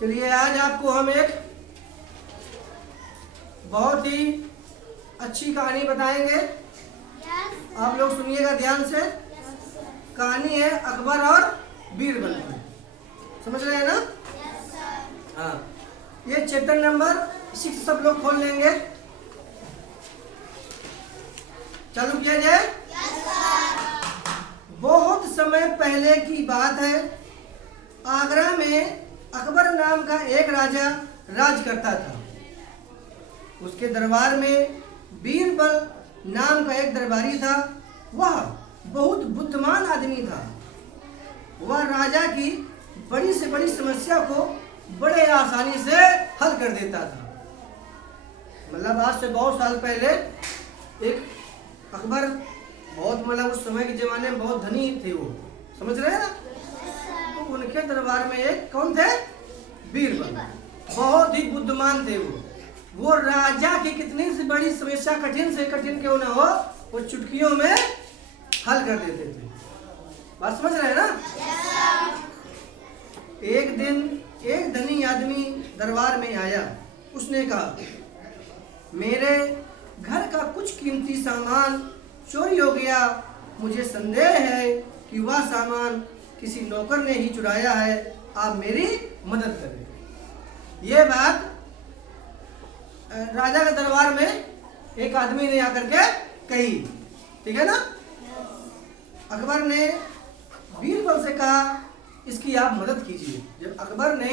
चलिए आज आपको हम एक बहुत ही अच्छी कहानी बताएंगे। आप लोग सुनिएगा ध्यान से। कहानी है अकबर और बीरबल की। समझ रहे हैं ना? हाँ, ये चैप्टर नंबर 6 सब लोग खोल लेंगे। चालू किया जाए। बहुत समय पहले की बात है। आगरा में अकबर नाम का एक राजा राज करता था। उसके दरबार में बीरबल नाम का एक दरबारी था। वह बहुत बुद्धिमान आदमी था। वह राजा की बड़ी से बड़ी समस्या को बड़े आसानी से हल कर देता था। मतलब आज से बहुत साल पहले एक अकबर बहुत उस समय के जमाने में बहुत धनी थे वो। समझ रहे हैं ना? तो उनके दरबार में एक कौन थे? बीरबल। बहुत ही बुद्धिमान थे वो राजा की कितनी सी बड़ी समस्या कठिन से कठिन क्यों ना हो, वो चुटकियों में हल कर देते थे। बात समझ रहे हैं ना? एक दिन एक धनी आदमी दरबार में आया। उसने कहा, मेरे घर का कुछ कीमती सामान चोरी हो गया। मुझे संदेह है कि वह सामान किसी नौकर ने ही चुराया है। आप मेरी मदद करें। यह बात राजा के दरबार में एक आदमी ने आकर के कही। ठीक है ना? अकबर ने बीरबल से कहा, इसकी आप मदद कीजिए। जब अकबर ने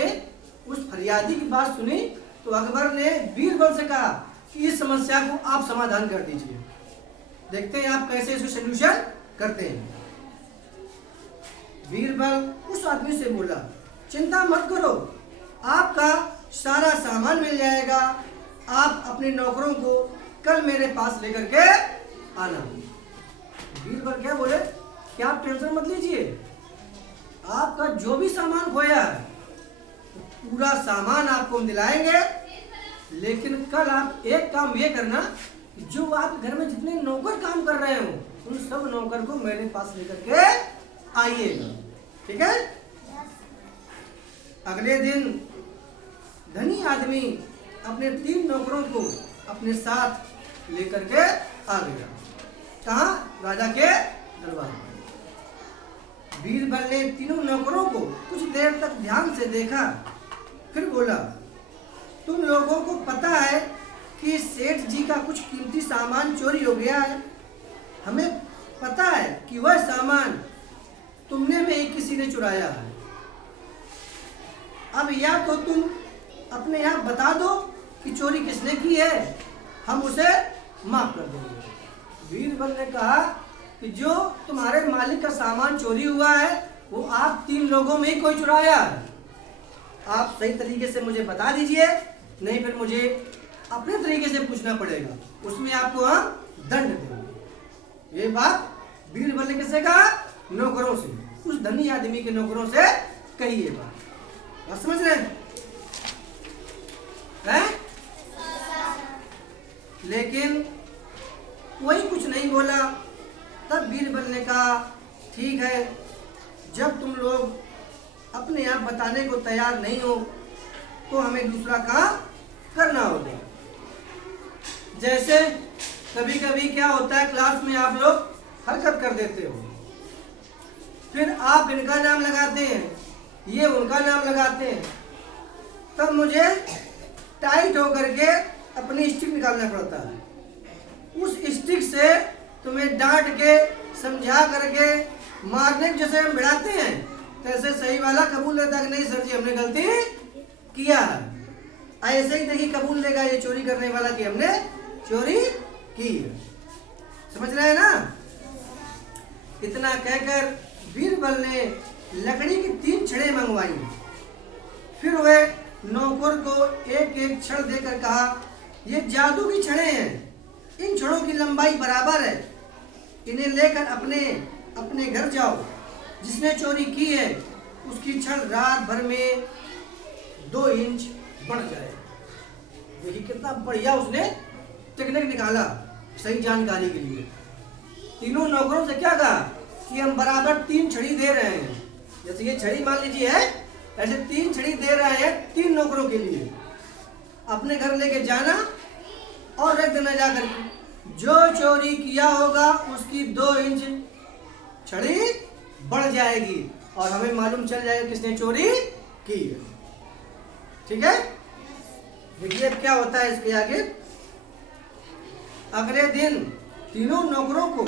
उस फरियादी की बात सुनी तो अकबर ने बीरबल से कहा कि इस समस्या को आप समाधान कर दीजिए। देखते हैं आप कैसे इसको सॉल्यूशन करते हैं। बीरबल उस आदमी से बोला, चिंता मत करो, आपका सारा सामान मिल जाएगा। आप अपने नौकरों को कल मेरे पास लेकर के आना। बीरबल क्या बोले कि आप टेंशन मत लीजिए, आपका जो भी सामान खोया है पूरा सामान आपको हम दिलाएंगे। लेकिन कल आप एक काम ये करना, जो आप घर में जितने नौकर काम कर रहे हो उन सब नौकर को मेरे पास लेकर के आइएगा। ठीक है? अगले दिन धनी आदमी अपने 3 नौकरों को अपने साथ लेकर के आ गया। कहाँ? राजा के दरबार में। बीरबल ने तीनों नौकरों को कुछ देर तक ध्यान से देखा, फिर बोला, तुम लोगों को पता है कि सेठ जी का कुछ कीमती सामान चोरी हो गया है। हमें पता है कि वह सामान तुमने में ही किसी ने चुराया है। अब या तो तुम अपने आप बता दो कि चोरी किसने की है, हम उसे माफ कर देंगे। बीरबल ने कहा कि जो तुम्हारे मालिक का सामान चोरी हुआ है वो आप 3 लोगों में ही कोई चुराया है। आप सही तरीके से मुझे बता दीजिए, नहीं फिर मुझे अपने तरीके से पूछना पड़ेगा, उसमें आपको हम दंड देंगे। ये बात बीरबल ने किससे कहा? नौकरों से। उस धनी आदमी के नौकरों से कही ये बात। समझ रहे हैं? लेकिन कोई कुछ नहीं बोला। तब बीरबल ने कहा, ठीक है, जब तुम लोग अपने आप बताने को तैयार नहीं हो तो हमें दूसरा काम करना होगा। जैसे कभी कभी क्या होता है, क्लास में आप लोग हरकत कर देते हो, फिर आप इनका नाम लगाते हैं, ये उनका नाम लगाते हैं, तब मुझे टाइट होकर के अपनी स्टिक निकालना पड़ता है। उस स्टिक से तुम्हें डांट के समझा करके मारने के जैसे हम भिड़ाते हैं, तैसे सही वाला कबूल लेता कि नहीं सर जी हमने गलती किया है। ऐसे ही देखिए कबूल लेगा ये चोरी करने वाला कि हमने चोरी की। समझ रहे हैं ना? इतना कहकर बीरबल ने लकड़ी की 3 छड़ें मंगवाई। फिर वह नौकर को एक एक छड़ देकर कहा, ये जादू की छड़ें हैं, इन छड़ों की लंबाई बराबर है, इन्हें लेकर अपने अपने घर जाओ। जिसने चोरी की है उसकी छड़ रात भर में 2 इंच बढ़ जाए। देखिए कितना बढ़िया उसने टेक्निक निकाला सही जानकारी के लिए। तीनों नौकरों से क्या कहा कि हम बराबर 3 छड़ी दे रहे हैं। जैसे ये छड़ी मान लीजिए है ऐसे 3 छड़ी दे रहा है 3 नौकरों के लिए, अपने घर लेके जाना और रख देना जाकर के। जो चोरी किया होगा उसकी 2 इंच छड़ी बढ़ जाएगी और हमें मालूम चल जाएगा किसने चोरी की है। ठीक है, देखिए अब क्या होता है इसके आगे। अगले दिन तीनों नौकरों को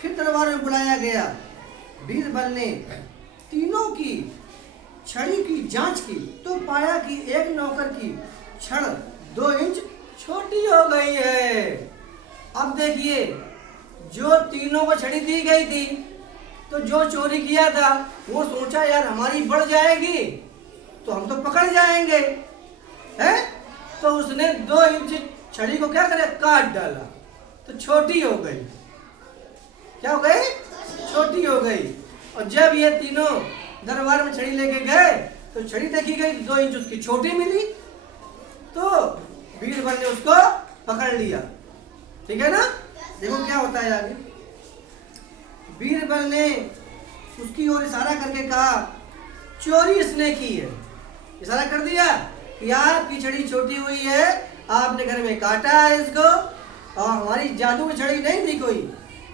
फिर दरबार में बुलाया गया। बीरबल ने तीनों की छड़ी की जांच की तो पाया कि एक नौकर की छड़ 2 इंच छोटी हो गई है। अब देखिए, जो तीनों को छड़ी दी गई थी तो जो चोरी किया था वो सोचा यार हमारी बढ़ जाएगी तो हम तो पकड़ जाएंगे, है? तो उसने 2 इंच छड़ी को क्या करे, काट डाला तो छोटी हो गई। क्या हो गई? छोटी हो गई। और जब ये तीनों दरबार में छड़ी लेके गए तो छड़ी देखी गई 2 इंच उसकी छोटी मिली, तो बीरबल ने उसको पकड़ लिया। ठीक है ना, देखो क्या होता है आगे। बीरबल ने उसकी ओर इशारा करके कहा, चोरी इसने की है। इशारा कर दिया कि आपकी छड़ी छोटी हुई है, आपने घर में काटा है इसको, और हमारी जादू की छड़ी नहीं थी कोई,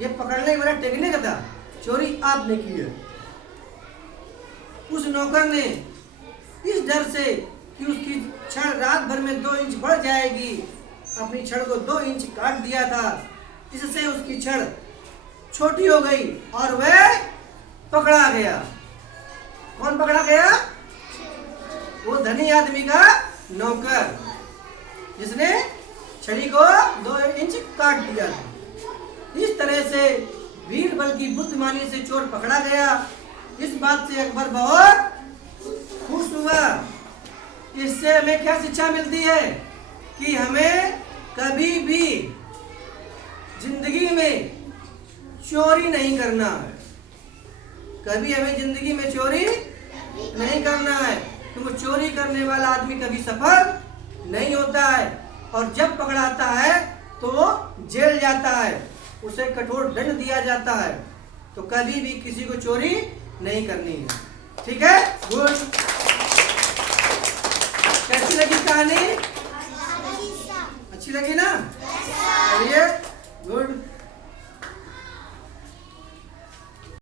ये पकड़ने वाला टेक्निक था, चोरी आपने की है। उस नौकर ने इस डर से कि उसकी छड़ रात भर में 2 इंच बढ़ जाएगी, अपनी छड़ को 2 इंच काट दिया था। इससे उसकी छड़ छोटी हो गई और वह पकड़ा गया। कौन पकड़ा गया? वो धनी आदमी का नौकर, जिसने छड़ी को 2 इंच काट दिया था। इस तरह से बीरबल की बुद्धिमानी से चोर पकड़ा गया। इस बात से अकबर बहुत खुश हुआ। इससे हमें क्या शिक्षा मिलती है कि हमें कभी भी जिंदगी में चोरी नहीं करना है। कभी हमें जिंदगी में चोरी नहीं करना है, क्योंकि चोरी करने वाला आदमी कभी सफल नहीं होता है, और जब पकड़ाता है तो वो जेल जाता है, उसे कठोर दंड दिया जाता है। तो कभी भी किसी को चोरी नहीं करनी है। ठीक है, गुड। कैसी लगी कहानी? अच्छी लगी ना?